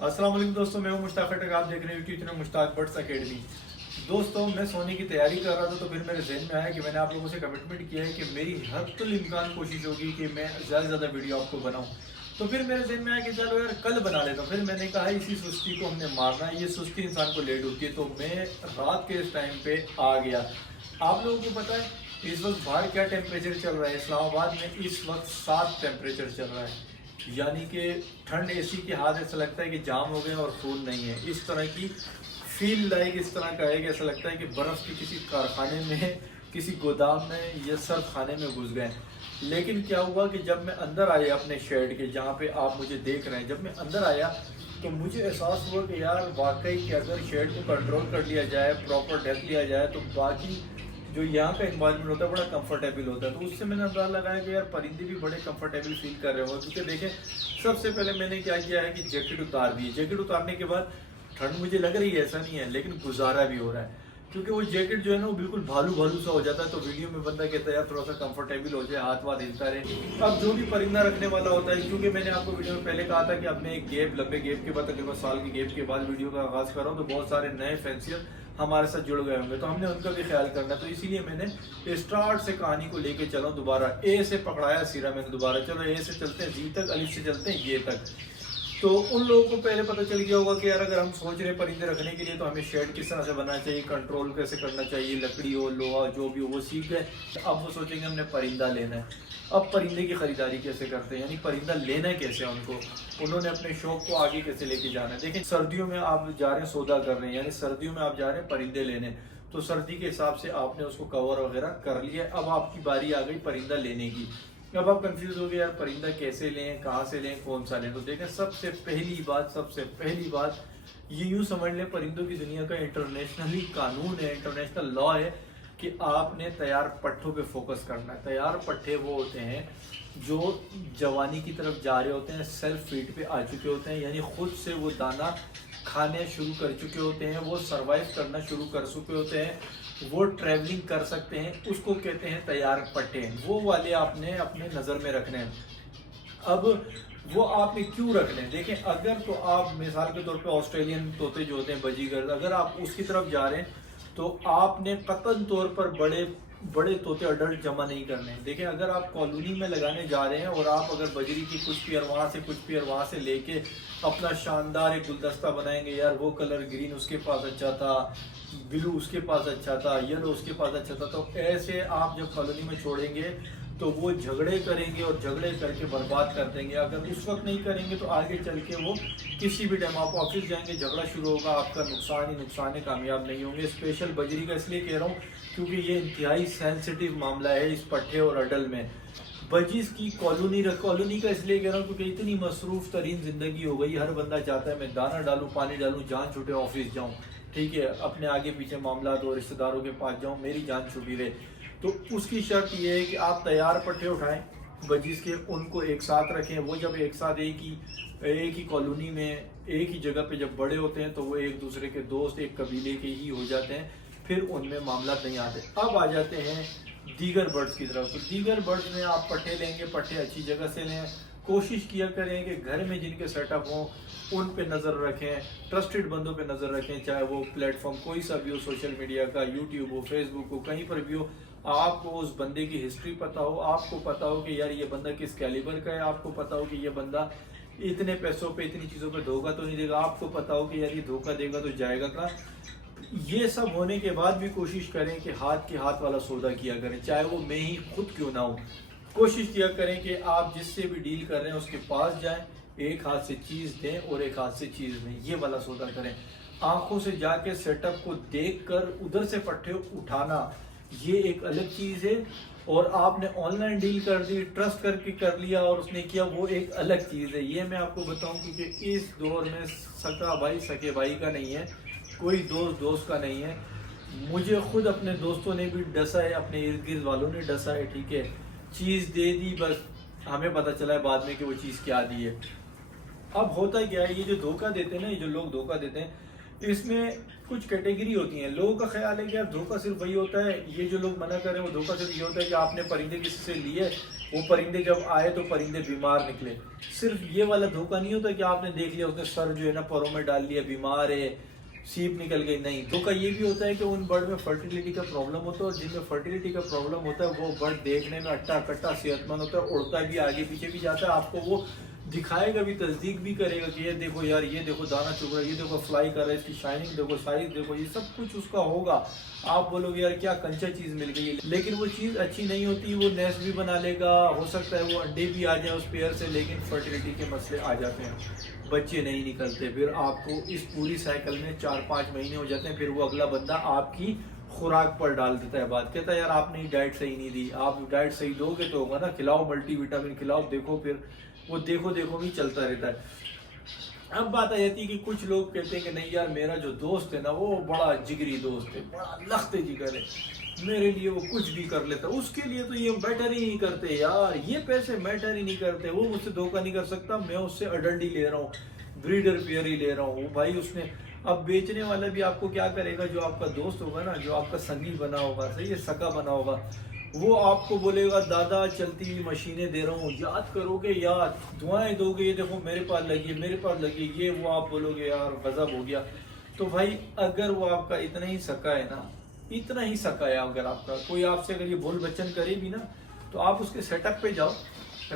السلام علیکم دوستوں، میں ہوں مشتاق ٹک، آپ دیکھ رہے ہیں یوٹیوب چینل مشتاق برڈس اکیڈمی۔ دوستوں، میں سونے کی تیاری کر رہا تھا تو پھر میرے ذہن میں آیا کہ میں نے آپ لوگوں سے کمٹمنٹ کیا ہے کہ میری حد الامکان کوشش ہوگی کہ میں زیادہ سے زیادہ ویڈیو آپ کو بناؤں۔ تو پھر میرے ذہن میں آیا کہ چلو یار کل بنا لیتا ہوں۔ پھر میں نے کہا اسی سستی کو ہم نے مارنا ہے، یہ سستی انسان کو لیٹ ہوتی ہے۔ تو میں رات کے اس ٹائم پہ آ گیا۔ آپ لوگوں کو پتہ ہے اس وقت باہر کیا ٹیمپریچر چل رہا ہے؟ اسلام آباد میں اس وقت 7 ٹیمپریچر چل رہا ہے، یعنی کہ ٹھنڈ اے سی کے ہاتھ ایسا لگتا ہے کہ جام ہو گئے اور خون نہیں ہے۔ اس طرح کی فیل لائک اس طرح کا ہے کہ ایسا لگتا ہے کہ برف کے کسی کارخانے میں، کسی گودام میں یا سرد خانے میں گھس گئے۔ لیکن کیا ہوا کہ جب میں اندر آیا اپنے شیڈ کے، جہاں پہ آپ مجھے دیکھ رہے ہیں، جب میں اندر آیا تو مجھے احساس ہوا کہ یار واقعی کہ اگر شیڈ کو کنٹرول کر لیا جائے، پراپر ڈھک لیا جائے، تو باقی جو یہاں کا انوائرمنٹ ہوتا ہے بڑا کمفرٹیبل ہوتا ہے۔ تو اس سے میں نے اندازہ لگایا کہ یار پرندے بھی بڑے کمفرٹیبل فیل کر رہے ہوں، کیونکہ دیکھیں سب سے پہلے میں نے کیا کیا ہے کہ جیکٹ اتار دی۔ جیکٹ اتارنے کے بعد ٹھنڈ مجھے لگ رہی ہے ایسا نہیں ہے، لیکن گزارا بھی ہو رہا ہے، کیونکہ وہ جیکٹ جو ہے نا وہ بالکل بھالو بھالو سا ہو جاتا ہے۔ تو ویڈیو میں بندہ کہتا ہے یار تھوڑا سا کمفرٹیبل ہو جائے، ہاتھ واتھ ہلتا رہے۔ اب جو بھی پرندہ رکھنے والا ہوتا ہے، کیونکہ میں نے آپ کو ویڈیو میں پہلے کہا تھا کہ اب میں ایک گیپ، لمبے گیپ کے بعد تقریباً سال کے گیپ کے بعد ویڈیو کا آغاز کر رہا ہوں، تو بہت سارے نئے فینسیئر ہمارے ساتھ جڑ گئے ہوں گے، تو ہم نے ان کا بھی خیال کرنا ہے۔ تو اسی لیے میں نے اسٹارٹ سے کہانی کو لے کے چلا دوبارہ، اے سے پکڑایا سیرا میں نے دوبارہ، چلو اے سے چلتے ہیں جی تک، الف سے چلتے ہیں یہ تک۔ تو ان لوگوں کو پہلے پتہ چل گیا ہوگا کہ یار اگر ہم سوچ رہے ہیں پرندے رکھنے کے لیے تو ہمیں شیڈ کس طرح سے بنانا چاہیے، کنٹرول کیسے کرنا چاہیے، لکڑی ہو، لوہا، جو بھی ہو وہ سیکھ گئے۔ اب وہ سوچیں گے ہم نے پرندہ لینا ہے، اب پرندے کی خریداری کیسے کرتے ہیں، یعنی پرندہ لینا ہے کیسے ان کو، انہوں نے اپنے شوق کو آگے کیسے لے کے جانا ہے۔ دیکھیں سردیوں میں آپ جا رہے ہیں سودا کر رہے ہیں، یعنی سردیوں میں آپ جا رہے ہیں پرندے لینے، تو سردی کے حساب سے آپ نے اس کو کور وغیرہ کر لیا۔ اب آپ کی باری آ گئی پرندہ لینے کی۔ اب آپ کنفیوز ہو گئے یار پرندہ کیسے لیں، کہاں سے لیں، کون سا لیں۔ تو دیکھیں سب سے پہلی بات یہ یوں سمجھ لیں، پرندوں کی دنیا کا انٹرنیشنلی قانون ہے، انٹرنیشنل لا ہے کہ آپ نے تیار پٹھوں پہ فوکس کرنا ہے۔ تیار پٹھے وہ ہوتے ہیں جو جوانی کی طرف جا رہے ہوتے ہیں، سیلف فیڈ پہ آ چکے ہوتے ہیں، یعنی خود سے وہ دانہ کھانے شروع کر چکے ہوتے ہیں، وہ سروائیو کرنا شروع کر چکے ہوتے ہیں، وہ ٹریولنگ کر سکتے ہیں، اس کو کہتے ہیں تیار پٹھے۔ وہ والے آپ نے اپنے نظر میں رکھنے ہیں۔ اب وہ آپ نے کیوں رکھنے ہیں؟ دیکھیں اگر تو آپ مثال کے طور پہ آسٹریلین طوطے جو ہوتے ہیں بجیگر، اگر آپ اس کی طرف جا رہے ہیں تو آپ نے قطعاً طور پر بڑے طوطے اڈلٹ جمع نہیں کرنے ہیں۔ دیکھیں اگر آپ کالونی میں لگانے جا رہے ہیں اور آپ اگر بجری کی کچھ پیئر وہاں سے کچھ پیئر وہاں سے لے کے اپنا شاندار ایک گلدستہ بنائیں گے، یار وہ کلر گرین اس کے پاس اچھا تھا، بلو اس کے پاس اچھا تھا، یلو اس کے پاس اچھا تھا، تو ایسے آپ جب کالونی میں چھوڑیں گے تو وہ جھگڑے کریں گے اور جھگڑے کر کے برباد کر دیں گے۔ اگر اس وقت نہیں کریں گے تو آگے چل کے وہ کسی بھی ٹائم آپ آفس جائیں گے، جھگڑا شروع ہوگا، آپ کا نقصان ہی نقصان ہے، کامیاب نہیں ہوں گے۔ اسپیشل بجری کا اس لیے کہہ رہا ہوں کیونکہ یہ انتہائی سینسٹیو معاملہ ہے اس پٹھے اور اڈل میں۔ بجیز کی کالونی کا اس لیے کہہ رہا ہوں کیونکہ اتنی مصروف ترین زندگی ہو گئی، ہر بندہ چاہتا ہے میں دانہ ڈالوں، پانی ڈالوں، جان چھوٹے آفس جاؤں، ٹھیک ہے، اپنے آگے پیچھے معاملات اور رشتہ داروں کے پاس جاؤں، میری جان چھوٹی رہے۔ تو اس کی شرط یہ ہے کہ آپ تیار پٹھے اٹھائیں بجیز کے، ان کو ایک ساتھ رکھیں۔ وہ جب ایک ساتھ ایک ہی کالونی میں ایک ہی جگہ پہ جب بڑے ہوتے ہیں تو وہ ایک دوسرے کے دوست، ایک قبیلے کے ہی ہو جاتے ہیں، پھر ان میں معاملات نہیں آتے۔ اب آ جاتے ہیں دیگر برڈز کی طرف۔ تو دیگر برڈز میں آپ پٹھے لیں گے، پٹھے اچھی جگہ سے لیں، کوشش کیا کریں کہ گھر میں جن کے سیٹ اپ ہوں ان پہ نظر رکھیں، ٹرسٹڈ بندوں پہ نظر رکھیں، چاہے وہ پلیٹ فارم کوئی سا بھی ہو، سوشل میڈیا کا، یوٹیوب ہو، فیس بک ہو، کہیں پر بھی ہو، آپ کو اس بندے کی ہسٹری پتہ ہو، آپ کو پتہ ہو کہ یار یہ بندہ کس کیلیبر کا ہے، آپ کو پتہ ہو کہ یہ بندہ اتنے پیسوں پہ اتنی چیزوں پہ دھوکہ تو نہیں دے گا، آپ کو پتہ ہو کہ یار یہ دھوکہ دے گا تو جائے گا کہاں۔ یہ سب ہونے کے بعد بھی کوشش کریں کہ ہاتھ کے ہاتھ والا سودا کیا کریں، چاہے وہ میں ہی خود کیوں نہ ہوں۔ کوشش کیا کریں کہ آپ جس سے بھی ڈیل کر رہے ہیں اس کے پاس جائیں، ایک ہاتھ سے چیز دیں اور ایک ہاتھ سے چیز دیں، یہ والا سودا کریں۔ آنکھوں سے جا کے سیٹ اپ کو دیکھ کر ادھر سے پٹھے اٹھانا یہ ایک الگ چیز ہے، اور آپ نے آن لائن ڈیل کر دی، ٹرسٹ کر کے کر لیا اور اس نے کیا، وہ ایک الگ چیز ہے۔ یہ میں آپ کو بتاؤں کیونکہ اس دور میں سکا بھائی سکے بھائی کا نہیں ہے، کوئی دوست کا نہیں ہے۔ مجھے خود اپنے دوستوں نے بھی ڈسا ہے، اپنے ارد گرد والوں نے ڈسا ہے، ٹھیک ہے، چیز دے دی، بس ہمیں پتہ چلا ہے بعد میں کہ وہ چیز کیا دی ہے۔ اب ہوتا کیا ہے، یہ جو دھوکہ دیتے ہیں نا، یہ جو لوگ دھوکہ دیتے ہیں، اس میں کچھ کیٹیگری ہوتی ہیں۔ لوگوں کا خیال ہے کہ یار دھوکہ صرف وہی ہوتا ہے، یہ جو لوگ منع کر رہے ہیں وہ دھوکہ صرف یہ ہوتا ہے کہ آپ نے پرندے کسی سے لیے، وہ پرندے جب آئے تو پرندے بیمار نکلے. صرف یہ والا دھوکہ نہیں ہوتا کہ آپ نے دیکھ لیا اس نے سر جو ہے نا پروں میں ڈال لیا, بیمار ہے, سیپ نکل گئی. نہیں, دھوکہ یہ بھی ہوتا ہے کہ ان برڈ میں فرٹیلیٹی کا پرابلم ہوتا ہے, اور جن میں فرٹیلیٹی کا پرابلم ہوتا ہے وہ برڈ دیکھنے میں اٹا کٹا صحت مند ہوتا ہے, اڑتا بھی آگے پیچھے بھی جاتا ہے, آپ کو وہ دکھائے گا بھی, تصدیق بھی کرے گا کہ یہ دیکھو یار, یہ دیکھو دانا چگ رہا ہے, یہ دیکھو فلائی کر رہا ہے, اس کی شائننگ دیکھو, سائز دیکھو, یہ سب کچھ اس کا ہوگا. آپ بولو گے یار کیا کنچا چیز مل گئی ہے, لیکن وہ چیز اچھی نہیں ہوتی. وہ نیسٹ بھی بنا لے گا, ہو سکتا ہے وہ انڈے بھی آ جائیں اس پیئر سے, لیکن فرٹیلیٹی کے مسئلے آ جاتے ہیں, بچے نہیں نکلتے. پھر آپ کو اس پوری سائیکل میں 4-5 مہینے ہو جاتے ہیں. پھر وہ اگلا بندہ آپ کی خوراک پر ڈال دیتا ہے بات, کہتا ہے یار آپ نے ڈائٹ صحیح نہیں دی. آپ ڈائٹ صحیح دو گے تو ہوگا نا, کھلاؤ ملٹی وٹامن کھلاؤ, دیکھو پھر وہ دیکھو بھی چلتا رہتا ہے. اب بات آ جاتی ہے کہ کچھ لوگ کہتے ہیں کہ نہیں یار میرا جو دوست ہے نا وہ بڑا جگری دوست ہے, بڑا لخت جگر ہے, میرے لیے وہ کچھ بھی کر لیتا, اس کے لیے تو یہ میٹر ہی نہیں کرتے یار, یہ پیسے میٹر ہی نہیں کرتے, وہ مجھ سے دھوکہ نہیں کر سکتا, میں اس سے اڈلٹ ہی لے رہا ہوں, بریڈر پیئر ہی لے رہا ہوں. وہ بھائی اس نے, اب بیچنے والا بھی آپ کو کیا کرے گا, جو آپ کا دوست ہوگا نا, جو آپ کا سنگی بنا ہوگا, صحیح ہے, سکا بنا ہوگا, وہ آپ کو بولے گا دادا چلتی ہوئی مشینیں دے رہا ہوں, یاد کرو گے, یاد دعائیں دو گے, یہ دیکھو میرے پاس لگی, میرے پاس لگی, یہ وہ آپ بولو گے یار غضب ہو گیا. تو بھائی اگر وہ آپ کا اتنا ہی سکا ہے نا, اتنا ہی سکا ہے, اگر آپ کا کوئی آپ سے اگر یہ بول بچن کرے بھی نا, تو آپ اس کے سیٹ اپ پہ جاؤ,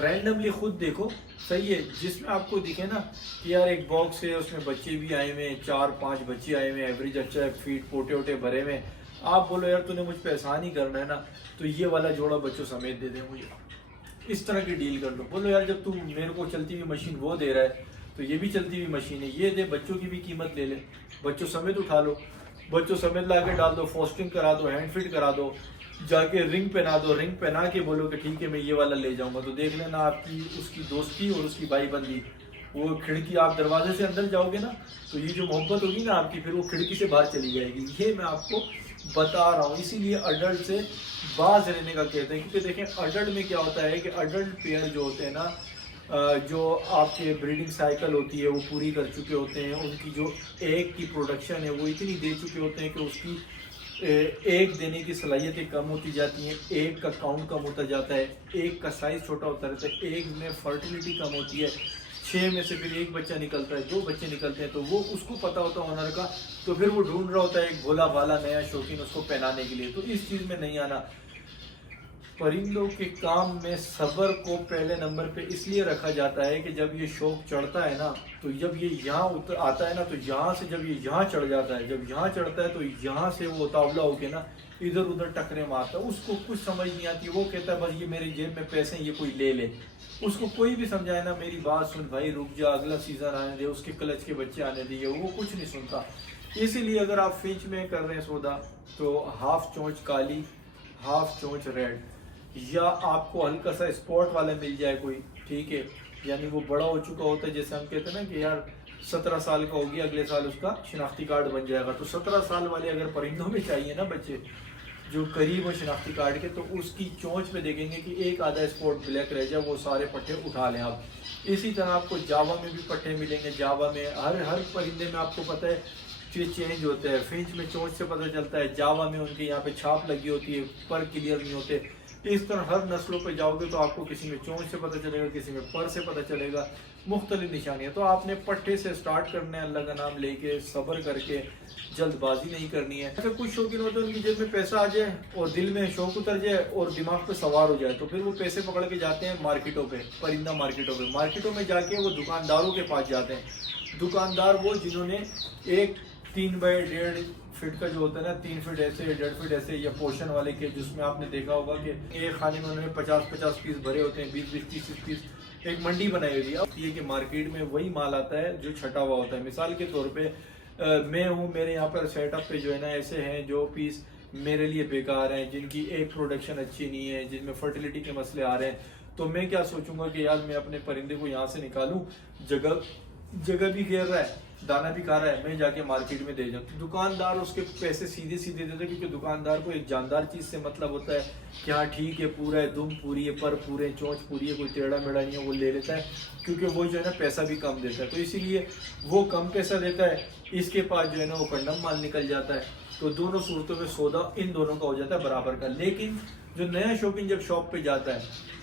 رینڈملی خود دیکھو, صحیح ہے, جس میں آپ کو دکھے نا کہ یار ایک باکس ہے, اس میں بچے بھی آئے ہوئے ہیں, 4-5 بچے آئے ہوئے ہیں, ایوریج اچھا ہے, فیڈ پوٹے ووٹے بھرے ہوئے ہیں, آپ بولو یار تو نے مجھ پہ احسان ہی کرنا ہے نا, تو یہ والا جوڑا بچوں سمیت دے دیں مجھے, اس طرح کی ڈیل کر لو. بولو یار جب تو میرے کو چلتی ہوئی مشین وہ دے رہا ہے, تو یہ بھی چلتی ہوئی مشین ہے, یہ دے, بچوں کی بھی قیمت لے لے, بچوں سمیت اٹھا لو, بچوں سمیت لا کے ڈال دو, فوسٹنگ کرا دو, ہینڈ فٹ کرا دو, جا کے رنگ پہنا دو, رنگ پہنا کے بولو کہ ٹھیک ہے میں یہ والا لے جاؤں گا. تو دیکھ لینا آپ کی اس کی دوستی اور اس کی بائی بندی, وہ کھڑکی آپ دروازے سے اندر جاؤ گے نا, تو یہ جو محبت ہوگی نا آپ کی, پھر وہ کھڑکی سے باہر چلی جائے گی. یہ میں آپ کو بتا رہا ہوں, اسی لیے اڈلٹ سے باز رہنے کا کہتے ہیں, کیونکہ دیکھیں اڈلٹ میں کیا ہوتا ہے کہ اڈلٹ پیئر جو ہوتے ہیں نا, جو آپ کے بریڈنگ سائیکل ہوتی ہے وہ پوری کر چکے ہوتے ہیں, ان کی جو ایگ کی پروڈکشن ہے وہ اتنی دے چکے ہوتے ہیں کہ اس کی ایگ دینے کی صلاحیتیں کم ہوتی جاتی ہیں, ایگ کا کاؤنٹ کم ہوتا جاتا ہے, ایگ کا سائز چھوٹا ہوتا رہتا ہے, ایگ میں فرٹیلیٹی کم ہوتی ہے, 6 میں سے پھر 1 بچہ نکلتا ہے, 2 بچے نکلتے ہیں, تو وہ اس کو پتا ہوتا ہے آنر کا, تو پھر وہ ڈھونڈ رہا ہوتا ہے ایک بھولا بھالا نیا شوقین اس کو پہنانے کے لیے. تو اس چیز میں نہیں آنا. پرندوں کے کام میں صبر کو پہلے نمبر پہ اس لیے رکھا جاتا ہے کہ جب یہ شوق چڑھتا ہے نا, تو جب یہ یہاں آتا ہے نا, تو یہاں سے جب یہ یہاں چڑھ جاتا ہے, جب یہاں چڑھتا ہے تو یہاں سے وہ تاولا ہو کے نا ادھر ادھر ٹکرے مارتا ہے, اس کو کچھ سمجھ نہیں آتی, وہ کہتا ہے بس یہ میری جیب میں پیسے ہیں, یہ کوئی لے لے. اس کو کوئی بھی سمجھائے نا میری بات سن بھائی, رک جا, اگلا سیزن آنے دے, اس کے کلچ کے بچے آنے دے, وہ کچھ نہیں سنتا. اسی لیے اگر آپ فینچ میں کر رہے ہیں سودا, تو ہاف چونچ کالی, ہاف چونچ ریڈ, یا آپ کو ہلکا سا اسپاٹ والا مل جائے کوئی, ٹھیک ہے, یعنی وہ بڑا ہو چکا ہوتا ہے, جیسے ہم کہتے ہیں نا کہ یار 17 سال کا ہو گیا, اگلے سال اس کا شناختی کارڈ بن جائے گا. تو 17 سال والے اگر پرندوں میں چاہیے نا بچے جو قریب ہو شناختی کارڈ کے, تو اس کی چونچ پہ دیکھیں گے کہ ایک آدھا اسپاٹ بلیک رہ جائے, وہ سارے پٹھے اٹھا لیں آپ. اسی طرح آپ کو جاوا میں بھی پٹھے ملیں گے, جاوا میں ہر پرندے میں آپ کو پتہ ہے چینج ہوتا ہے. فینچ میں چونچ سے پتہ چلتا ہے, جاوا میں ان کے یہاں پہ چھاپ لگی ہوتی ہے, پر کلیئر نہیں ہوتے. اس طرح ہر نسلوں پہ جاؤ گے تو آپ کو کسی میں چونچ سے پتہ چلے گا, کسی میں پر سے پتہ چلے گا, مختلف نشانیاں. تو آپ نے پٹھے سے سٹارٹ کرنا ہے, اللہ کا نام لے کے, صبر کر کے, جلد بازی نہیں کرنی ہے. اگر کچھ شوقین ہوتے ہیں ان کی جیب میں پیسہ آ جائے اور دل میں شوق اتر جائے اور دماغ پہ سوار ہو جائے, تو پھر وہ پیسے پکڑ کے جاتے ہیں مارکیٹوں پہ, پرندہ مارکیٹوں میں جا کے وہ دکانداروں کے پاس جاتے ہیں. دکاندار وہ جنہوں نے ایک 3x1.5 فٹ کا جو ہوتا ہے نا, 3 فٹ ایسے, 1.5 فٹ ایسے, یا پوشن والے کے, جس میں آپ نے دیکھا ہوگا کہ ایک خانے میں انہوں نے 50 پیس بھرے ہوتے ہیں, 20 پیس, ایک منڈی بنائی ہوئی ہے. اب یہ کہ مارکیٹ میں وہی مال آتا ہے جو چھٹا ہوا ہوتا ہے. مثال کے طور پہ میں ہوں, میرے یہاں پر سیٹ اپ پہ جو ہے نا ایسے ہیں جو پیس میرے لیے بیکار ہیں, جن کی ایک پروڈکشن اچھی نہیں ہے, جن میں فرٹیلیٹی کے مسئلے آ رہے ہیں. تو میں کیا سوچوں گا کہ یار میں اپنے پرندے کو یہاں سے نکالوں, جگہ بھی گھیر رہا ہے, دانا بھی کھا رہا ہے, میں جا کے مارکیٹ میں دے جاؤں. دکاندار اس کے پیسے سیدھے دیتا ہے, کیونکہ دکاندار کو ایک جاندار چیز سے مطلب ہوتا ہے کہ ہاں ٹھیک ہے, پورا ہے, دم پوری ہے, پر پورے, چونچ پوری ہے, کوئی ٹیڑھا میڑھا نہیں ہے, وہ لے لیتا ہے, کیونکہ وہ جو ہے نا پیسہ بھی کم دیتا ہے. تو اسی لیے وہ کم پیسہ دیتا ہے, اس کے پاس جو ہے نا وہ کنڈم مال نکل جاتا ہے. تو دونوں صورتوں میں سودا ان دونوں کا ہو جاتا ہے برابر کا. لیکن جو نیا شوقین جب شاپ پہ جاتا ہے